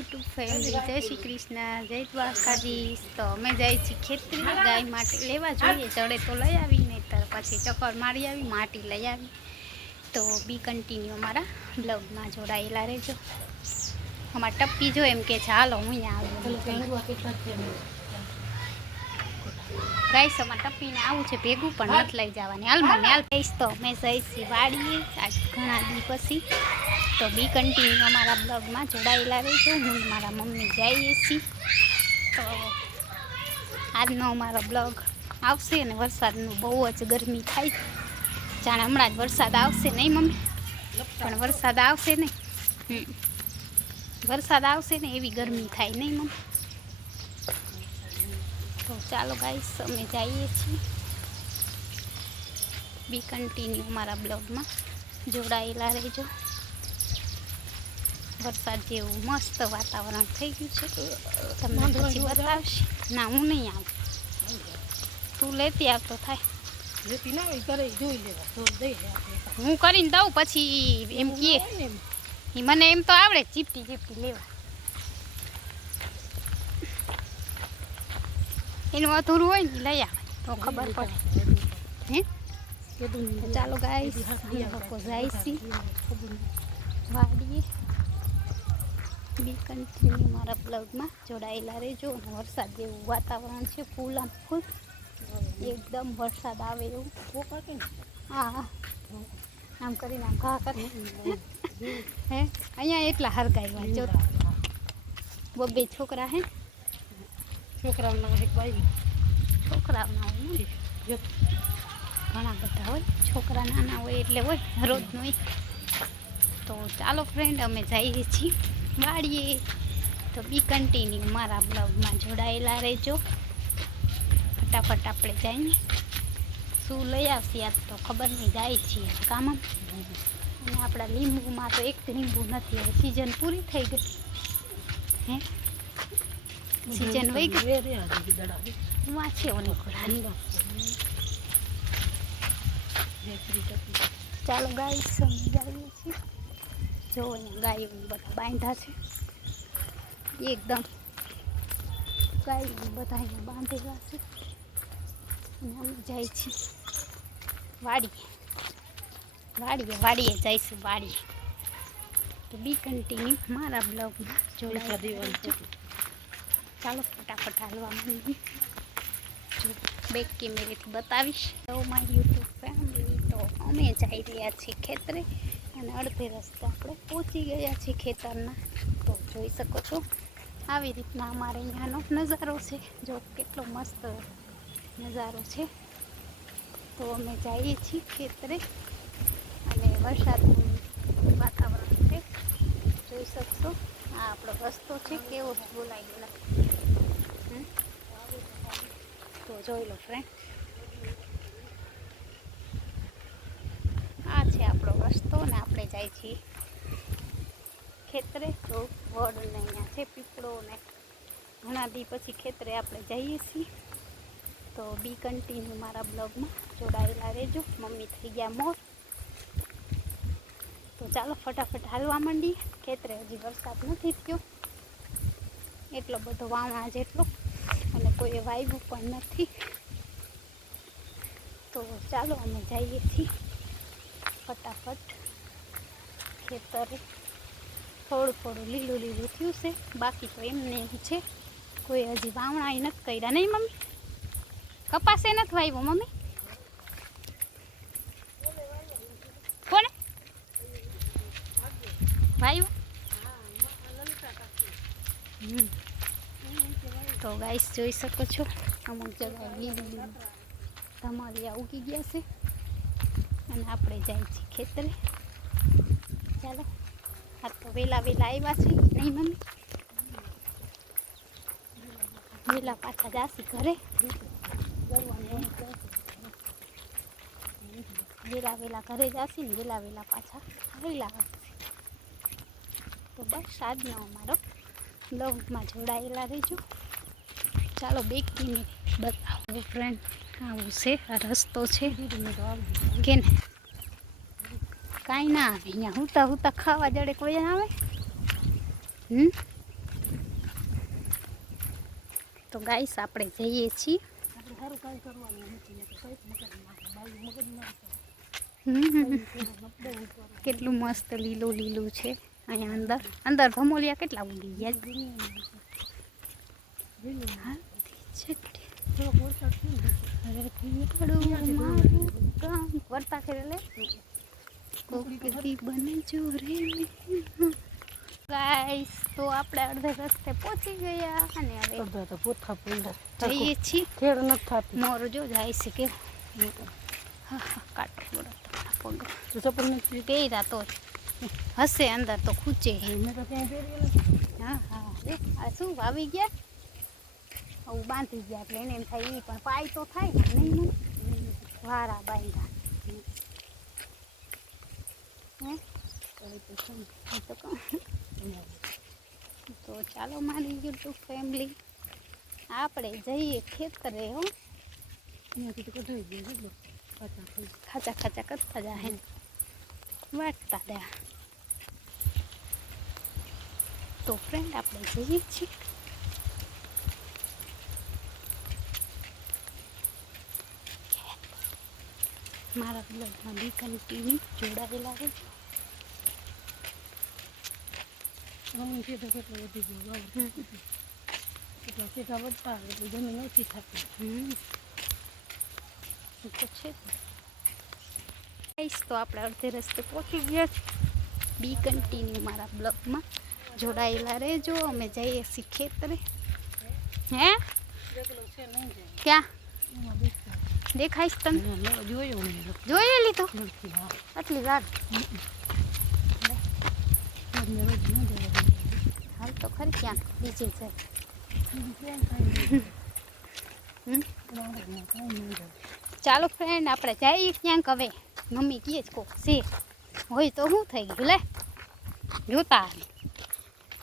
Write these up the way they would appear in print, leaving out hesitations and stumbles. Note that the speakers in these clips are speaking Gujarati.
યુટ્યુબ ફેમિલી, જય શ્રી કૃષ્ણ, જય દ્વારકાધીશ। તો અમે જઈએ છીએ ખેતરી ગાય માટે લેવા જોઈએ, ચડે તો લઈ આવી, નહીં તો પછી ચક્કર મારી આવી, માટી લઈ આવી। તો બી કન્ટિન્યુ અમારા બ્લોગમાં જોડાયેલા રહેજો। અમારા ટપ્પી જો એમ કે છે હાલો હું અહીંયા આવું। ગાઈસ અમારા ટપ્પીને આવું છે ભેગું, પણ નથી લઈ જવાની। હાલ મને હાલ કહીશ। તો અમે જઈશી વાડીએ આજ ઘણા દી પછી। તો બી કન્ટિન્યુ અમારા બ્લોગમાં જોડાયેલા રહેજો। હું મારા મમ્મી જઈએ છીએ। તો આજનો અમારો બ્લોગ આવશે ને વરસાદનું બહુ જ ગરમી થાય, જાણે હમણાં જ વરસાદ આવશે નહીં મમ્મી, પણ વરસાદ આવશે નહીં। વરસાદ આવશે ને એવી ગરમી થાય નહીં મમ્મી। તો ચાલો ગાઈસ અમે જઈએ છીએ। બી કન્ટિન્યુ અમારા બ્લોગમાં જોડાયેલા રહેજો। વરસાદ જેવું મસ્ત વાતાવરણ થઈ ગયું છે, તમને પછી બતાવશે। ના હું નહીં આવું, તું લેતી આવતો થાય। હું કરીને દઉં પછી એમ કહે, મને એમ તો આવડે ચીપટી ચીપટી લેવા। એનું અધૂરું હોય ને લઈ આવે તો ખબર પડે। હે ચાલો ગાઈસ અમે લોકો જાય છીએ વાડીએ। બી કન્ટિન્યુ મારા બ્લોગમાં જોડાયેલા રહેજો। અને વરસાદ જેવું વાતાવરણ છે, ફૂલ આમ ફૂલ એકદમ વરસાદ આવે એવું। હા આમ કરીને આમ ઘા કરે હે અહીંયા એટલા હરગાઈવા જો બબ્બે છોકરા હે, છોકરાઓના હોય ઘણા બધા હોય, છોકરા નાના હોય એટલે હોય રોજનું હોય। તો ચાલો ફ્રેન્ડ અમે જઈએ છીએ વાડીએ। તો બી કન્ટિન્યુ મારા બ્લોગમાં જોડાયેલા રહેજો। ફટાફટ આપણે જઈને શું લઈ આવશે આજ તો ખબર નહીં, જાય છીએ કામ। અને આપણા લીંબુમાં તો એક લીંબુ નથી, હવે સિઝન પૂરી થઈ ગઈ હે, સિઝન વહી ગઈ વાંચે ઓની ખોરાની। ચાલો ગાઈસ અમે જઈએ છીએ। જો અહીંયા ગાયો બધા બાંધ્યા છે, એકદમ ગાયો બધા અહીંયા બાંધેલા છે। અને અમે જાય છીએ વાડીએ જઈશું વાડીએ। તો બી કન્ટિન્યુ મારા બ્લોગમાં જોડાઈ। ચાલો ફટાફટ હાલવા માંડીએ, જો બેક કેમેરેથી બતાવીશ। તો મારી યુટ્યુબ ફેમિલી, તો અમે જઈ રહ્યા છીએ ખેતરે, અને અડધે રસ્તે આપણે પહોંચી ગયા છીએ ખેતરના। તો જોઈ શકો છો આવી રીતના અમારે અહીંયાનો નજારો છે, જો કેટલો મસ્ત નજારો છે। તો અમે જઈએ છીએ ખેતરે, અને વરસાદનું વાતાવરણ છે, જોઈ શકશો। આ આપણો રસ્તો છે, કેવો બોલાઈ ગયેલા તો જોઈ લો ફ્રેન્ડ, આ છે આપણો રસ્તો, ને આપણે જાય છીએ ખેતરે। તો વડ ને અહીંયા છે પીપળો, ને ઘણા દી પછી ખેતરે આપણે જઈએ છીએ। તો બી કન્ટિન્યુ મારા બ્લોગમાં જોડાયેલા રહેજો। મમ્મી થઈ ગયા મોર। તો ચાલો ફટાફટ હાલવા માંડીએ ખેતરે। હજી વરસાદ નથી થયો એટલો બધો વાવણા જેટલો, અને કોઈ વાવ્યું પણ નથી। તો ચાલો અમે જઈએ છીએ ફટાફટ ખેતરે। થોડું થોડું લીલું લીલું થયું છે, બાકી તો એમને એમ છે, કોઈ હજી વાવણા નથી કર્યા નહીં મમ્મી? કપાસે નથી વાવ્યો મમ્મી? કોને વાવ્યું? તો ગાઈસ જોઈ શકો છો અમુક જગ્યાએ લીલું લીલું ધમાલિયા ઉગી ગયા છે, અને આપણે જાય છીએ ખેતરે। ચાલો આ તો વેલા આવ્યા છે નહીં મમ્મી? વેલા પાછા જાસી ઘરે, વેલા ઘરે જાસી ને વેલા પાછા વેલા આવશે। તો બસ આજનો અમારો બ્લોગમાં જોડાયેલા રહેજો। ચાલો બેક કેમેરે બતાવો ફ્રેન્ડ, આવું છે આ રસ્તો છે કે ને કાંઈ ના આવે અહીંયા, હુતા હુતા ખાવા જડે કોઈ આવે। તો ગાઈસ આપણે જઈએ છીએ. કેટલું મસ્ત લીલું લીલું છે અહીંયા અંદર. અંદર ભમોલિયા કેટલા ઉડી ગયા. વર્તા ખેલે બને જો રે. ગાઈસ તો આપણે અડધે રસ્તે પહોંચી ગયા અને હવે જઈએ છીએ. મોર જો જાય છે કે કાટો બોલો પગ પહેર્યા તો હશે અંદર તો ખૂચે. હા હા આ શું આવી ગયા આવું બાંધી ગયા એટલે એને એમ થાય એ પણ પાય તો થાય ને નહીં વારા બાંધા. તો ચાલો મારી યુટ્યુબ ફેમિલી આપણે જઈએ ખેતરે. હો ખાચા ખાચા કરતા જાય વાટતા રહ્યા. તો ફ્રેન્ડ આપણે જઈએ છીએ. મારા બ્લોગમાં બી કન્ટિન્યુ જોડાયેલા હોય. જમીન ઓછી થતી તો છે. તો આપણે અડધે રસ્તે પહોંચી ગયા છે. બી કન્ટિન્યુ મારા બ્લોગમાં જોડાયેલા રહેજો. અમે જઈએ છીએ ખેતરે. હે ક્યાં દેખાઈશ તમે? જોઈ લીધો આટલી વાર હાલ તો ખરી ક્યાંક બીજે જાય. ચાલો ફ્રેન્ડ આપણે જઈએ ક્યાંક. હવે મમ્મી કહે જ કોક છે હોય તો શું થઈ ગયું લે જોતા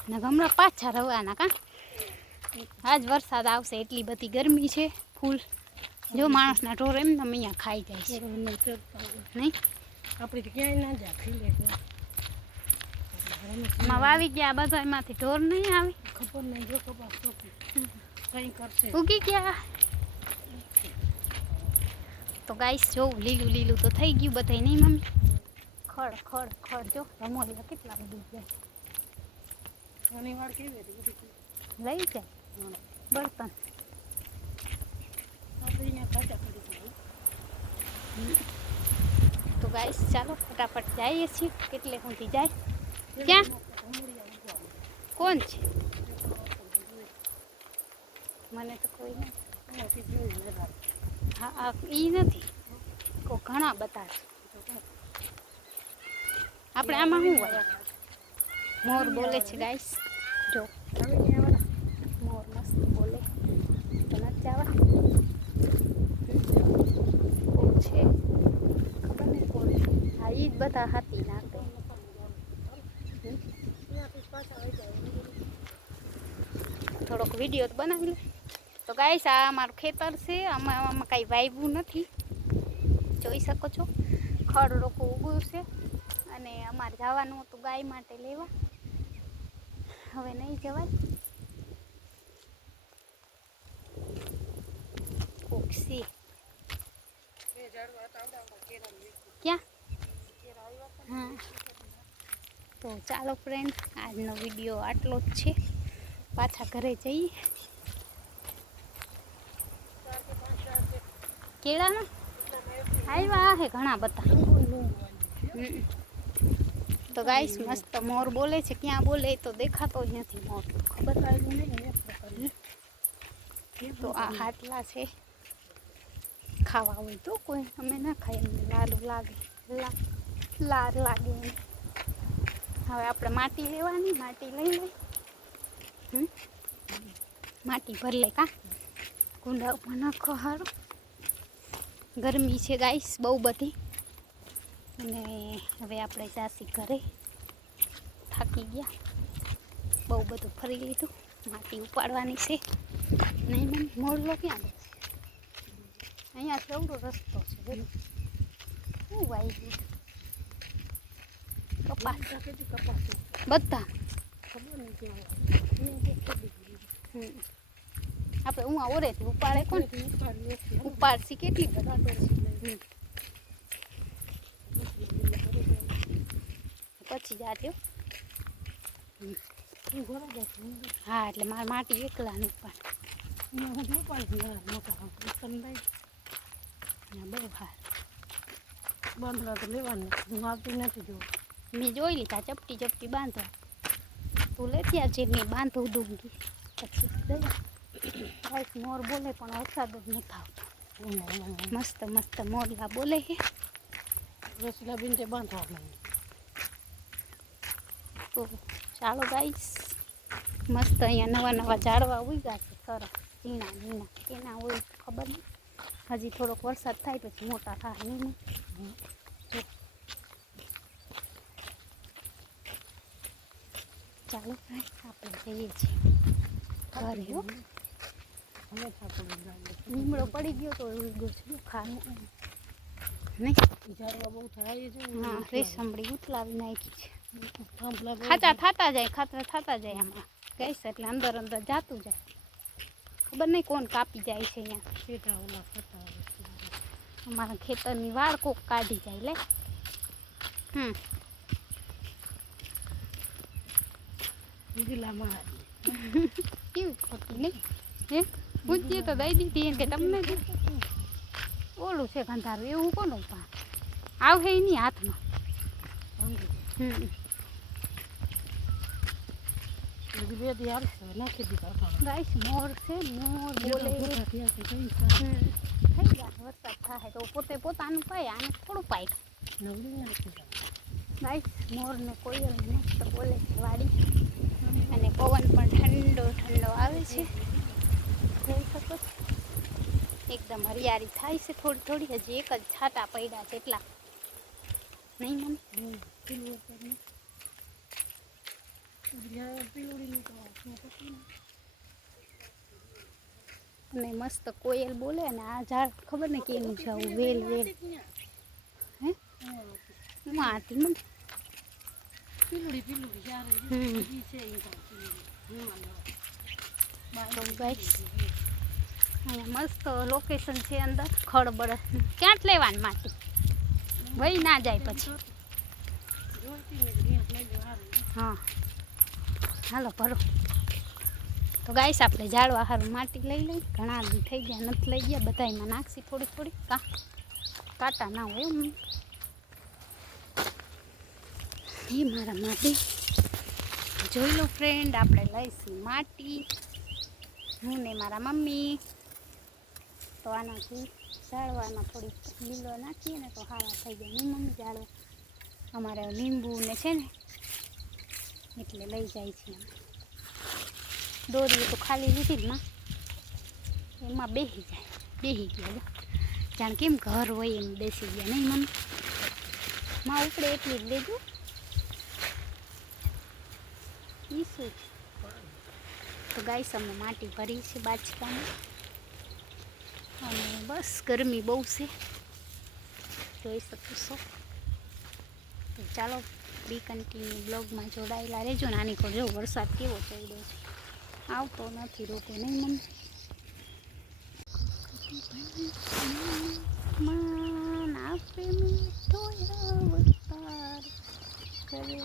ને હમણાં પાછા રવાના. કાં આજ વરસાદ આવશે એટલી બધી ગરમી છે ફૂલ. જો માણસના ઢોર એમને અહીંયા ખાઈ જાય છે નહીં. આપણે તો ક્યાંય ના જાય એમાં વાવી ગયા બધા એમાંથી ઢોર નહીં આવે. ખબર નહીં જો કપાસ કંઈ કરશે ઉગી ગયા. તો ગાઈસ જો લીલું લીલું તો થઈ ગયું બધાય નહીં મમ્મી. ખડ ખડ ખડ જો રમોલિયા કેટલા બધી જાય. ઘણી વાર કેવી હતી લઈ જાય બળતણ. તો ગાઈસ ચાલો ફટાફટ જઈએ છીએ. કેટલે સુધી જાય? ક્યાં કોણ છે? મને તો કોઈ નથી. હા એ નથી કોઈ ઘણા બધા છે. આપણે આમાં શું હોય? મોર બોલે છે ગાઈસ જો. મોર મસ્ત બોલે તો નથી જવા. છે ખબર નહીં કોણ. હા એ જ બધા હાથી નાખે. થોડોક વિડીયો બનાવી લે. તો ગાઈસ આ અમારું ખેતર છે. આમાં કાંઈ વાવ્યું નથી જોઈ શકો છો. ખડ રોકો ઉગ્યું છે અને અમારે જવાનું હતું ગાય માટે લેવા. હવે નહીં જવાય. કોક છે ક્યાં? હા તો ચાલો ફ્રેન્ડ આજનો વિડીયો આટલો જ છે. પાછા ઘરે જઈએ. કેળાના આવ્યા છે ઘણા બધા. તો ગાઈસ મસ્ત મોર બોલે છે. ક્યાં બોલે તો દેખાતો જ નથી મોર. ખબર તો આ હાટલા છે. ખાવા હોય તો કોઈ અમે ના ખાઈ. લાલ લાગે લાલ લાગે. હવે આપણે માટી લેવાની. માટી લઈ લઈ. માટી ભર લે. કાં કુંડા ઉપર નાખો સારું. ગરમી છે ગાઈસ બહુ બધી. અને હવે આપણે જાસી ઘરે. થાકી ગયા બહુ બધું ફરી લીધું. માટી ઉપાડવાની છે નહીં મને. મોરલો ક્યાં દે? અહીંયાથી એવડો રસ્તો છે. શું વાઈ ગયું? કપાસ બધા આપણે ઉમાં ઓરેથી ઉપાડે કોણ ઉપાડશી કેટલી પછી જાજો હા એટલે મારે માટી એકલા ને બહુ હાર બાંધવા તો લેવાનું હું આવતી નથી જો મેં જોઈ લીધા ચપટી ચપટી બાંધવા તું લેતી આવજે મેં બાંધું દૂંગી પછી રાઈસ મોર બોલે પણ વરસાદ જ નથી આવતો મસ્ત મસ્ત મોરલા બોલે છે રસલા બિનતે બાંધવા માંડી તો ચાલો ગાઈસ મસ્ત અહીંયા નવા નવા ઝાડવા ઉગ્યા છે સરસ ઝીણા ઝીણા એના હોય ખબર નહીં હજી થોડોક વરસાદ થાય પછી મોટા થાય નહીં ચાલો આપણે જઈએ છીએ ઘરે હો લીમડો પડી ગયો તો ઉગ્યો છે ખાવાનું નહીં ઝાડવા બહુ થાય છે હા રેસમડી ઉથલાવી નાખી છે ખાચા થતા જાય ખાતરા થતા જાય આમાં ગઈશ એટલે અંદર અંદર જાતું જાય ખબર નહીં કોણ કાપી જાય છે અહીંયા સીધા ઓલા થતા અમારા ખેતરની વાળ કોક કાઢી જાય લે ગીલામાં કેવી ખોટી નહીં હે પૂછીએ તો દઈ દીધી કે તમને ઓલું છે ગંધારું એવું કોનું પા આવે એની હાથમાં બે દી આવશે નાખી દીધા ગાઈસ મોર છે મોર બોલે થઈ ગયા વરસાદ થાય તો પોતે પોતાનું પાય આને થોડું પાય ગાઈસ મોર ને કોયલ મસ્ત બોલે છે વાડી અને પવન પણ ઠંડો ઠંડો આવે છે જોઈ શકો છો એકદમ હરિયાળી થાય છે થોડી થોડી હજી એક જ છાંટા પડ્યા છે એટલા નહીં અને મસ્ત કોયલ બોલે ને આ ઝાડ ખબર ને કેનું છે આવું વેલ વેલ હે હું આતી મને પીલુડી પીલુડી જ્યારે છે અહીંયા મસ્ત લોકેશન છે અંદર ખડબડ ક્યાં જ લેવાની માટી વહી ના જાય પછી હા હાલો ભરો તો ગાઈસ આપણે ઝાડવા હારું માટી લઈ લઈ ઘણા દી થઈ ગયા નથી લઈ ગયા બધા એમાં નાખશી થોડી થોડી કાંટા ના હોય એ મારા માટી જોઈ લો ફ્રેન્ડ આપણે લઈશું માટી હું ને મારા મમ્મી તો આનાથી ઝાડવામાં થોડી લીલો નાખીએ ને તો સારા થઈ જાય નહીં મમ્મી ઝાડવા અમારે લીંબુ ને છે ને એટલે લઈ જાય છે દોરી તો ખાલી લીધી જ માં એમાં બેસી ગયા જાણ કેમ ઘર હોય એમ બેસી ગયા નહીં મમ્મી માં ઉપડે એટલી જ લેજો એ શું તો ગાઈસ અમે માટી ભરી છે બાચકામાં અને બસ ગરમી બહુ છે જોઈ શકો છો તો ચાલો બી કન્ટિન્યુ બ્લોગમાં જોડાયેલા રહેજો નાની પર જો વરસાદ કેવો પડ્યો છે આવતો નથી રોકો નહીં મન આપે મીઠો અવતાર કરે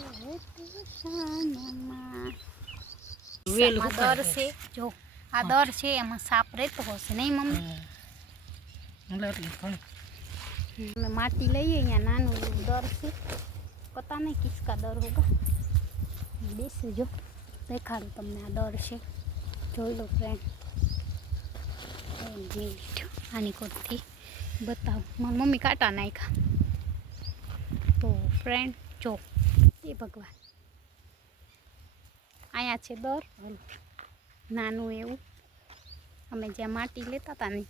શાનમાં દર છે જો આ દર છે એમાં સાપ રહેતો હશે નહીં મમ્મી અમે માટી લઈએ અહીંયા નાનું દર છે પતા નહીં કિસકા દર હોગા બેસે જો દેખાડું તમને આ દર છે જોઈ લો ફ્રેન્ડ આની કોટથી બતાવું મારી મમ્મી કાંટા નાખ્યા તો ફ્રેન્ડ જો એ ભગવાન અહીંયા છે દર નાનું એવું અમે જ્યાં માટી લેતા હતા ને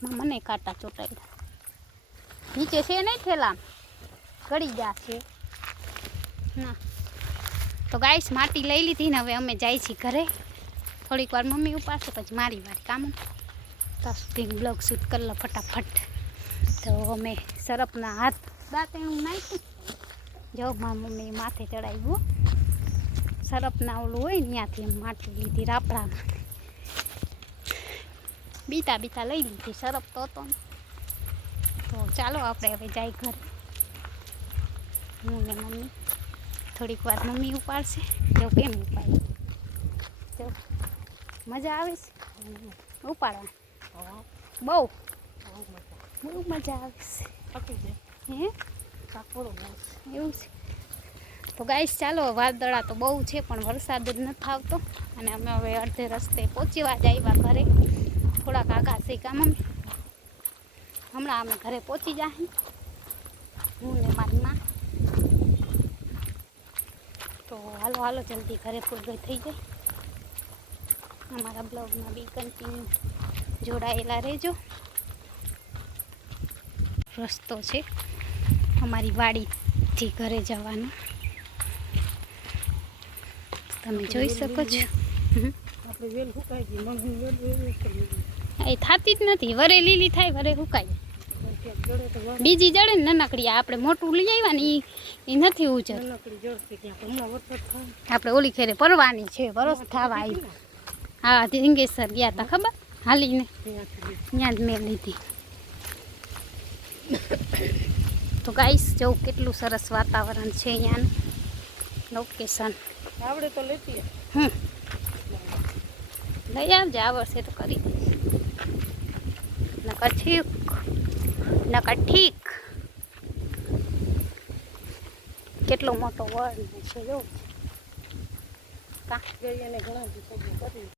મને કાંટા ચોટાડ્યા નીચે છે નહીં થેલા ગળી જશે ના તો ગાઈસ માટી લઈ લીધી ને હવે અમે જાય છીએ ઘરે થોડીક વાર મમ્મી ઉપાડશે પછી મારી વાર કામ ત્યાં સુધી બ્લોગ શૂટ કરી લો ફટાફટ તો અમે સરપના હાથ દાંતે હું નાખ્યું જો મારી મમ્મી માથે ચડાવ્યું સરપના ઓલું હોય ને ત્યાંથી એમ માટી લીધી રાપડામાં બીતા બીતા લઈ લીધી, સરપતો હતો ને. તો ચાલો આપણે હવે જાય ઘરે. હું ને મમ્મી થોડીક વાર મમ્મી ઉપાડશે. જો કેમ ઉપાડે, જો મજા આવે છે ઉપાડવા. બહુ બહુ મજા આવે છે. થાકી જાય. હે કાકોડો બહુ એવું છે. તો ગાઈસ ચાલો, વાદળા તો બહુ છે પણ વરસાદ જ નથી આવતો. અને અમે હવે અડધે રસ્તે પહોંચવા જ આવ્યા ઘરે. થોડાક આઘા છે કામ અમે. હમણાં અમે ઘરે પહોંચી જાય, હું ને મારી માં. તો હાલો હાલો જલ્દી ઘરે પૂરગઈ થઈ જાય. અમારા બ્લોગમાં બી કન્ટિન્યુ જોડાયેલા રહેજો. રસ્તો છે અમારી વાડીથી ઘરે જવાનો, તમે જોઈ શકો છો. આપણે વેલ સુકાઈ ગઈ, મમ્મી વેલ વેલ કરી એ થતી જ નથી, વરે લીલી થાય વરે સુકાય. જડે તો બીજી જડે ને નાનકડી, આપણે મોટું લઈ આવ્યા ને એ નથી ઉજર. નાનકડી જડતી ક્યાં હમણાં વરસાદ થાય. આપણે ઓલી ખેરે પરવાની છે, વરસ થવા આવી. હા ધીંગેસર ગયા હતા ખબર, હાલીને ત્યાં જ મેં લીધી. તો ગાઈસ જો કેટલું સરસ વાતાવરણ છે અહીંયાનું, લોકેશન. આવડે તો લેતી લઈ આવજે, આવડશે તો કરી દઈશ. નકર ઠીક. કેટલો મોટો વડ છે જો. ગઈ અને ઘણા દિવસો કરી